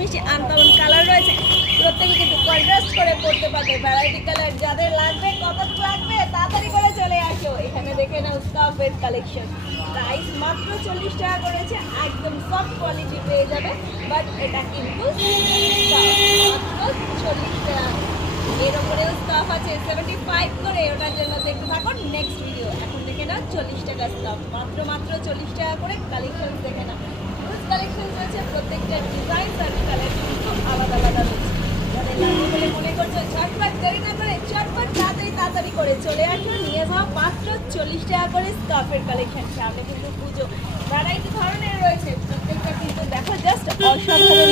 মিষ্টি uncommon colour রয়েছে, প্রত্যেকে কিন্তু কন্ট্রাস্ট করে পড়তে পারবে। ভ্যারাইটি কালার যাদের লাগবে, কতটুকু লাগবে তাড়াতাড়ি করে চলে আসো। এখানে দেখে নাও স্কার্ফের কালেকশন, প্রাইস মাত্র 40 টাকা করেছে, একদম সফট কোয়ালিটি পেয়ে যাবে। বাট এটা কিন্তু মাত্র 40 টাকা। এর উপরেও স্কার্ফ আছে 75 করে, ওটার জন্য দেখতে থাকুন নেক্সট ভিডিও। এখন দেখে নাও 40 টাকা স্কার্ফ, মাত্র 40 টাকা করে। কালেকশন দেখে নাও, রোজ কালেকশন রয়েছে, প্রত্যেকটা ডিজাইন আর কালার কিন্তু আলাদা আলাদা রয়েছে। যাদের লাগবে বলে মনে করছো, ঝটপট দেরি না করে ঝটপট তাড়াতাড়ি করে চলে আসো, নিয়ে যাও মাত্র 40 টাকা করে স্কার্ফের কালেকশন। সামনে কিন্তু পুজো, ভ্যারাইটি ধরনের রয়েছে, প্রত্যেকটা কিন্তু দেখো জাস্ট অসাধারণ।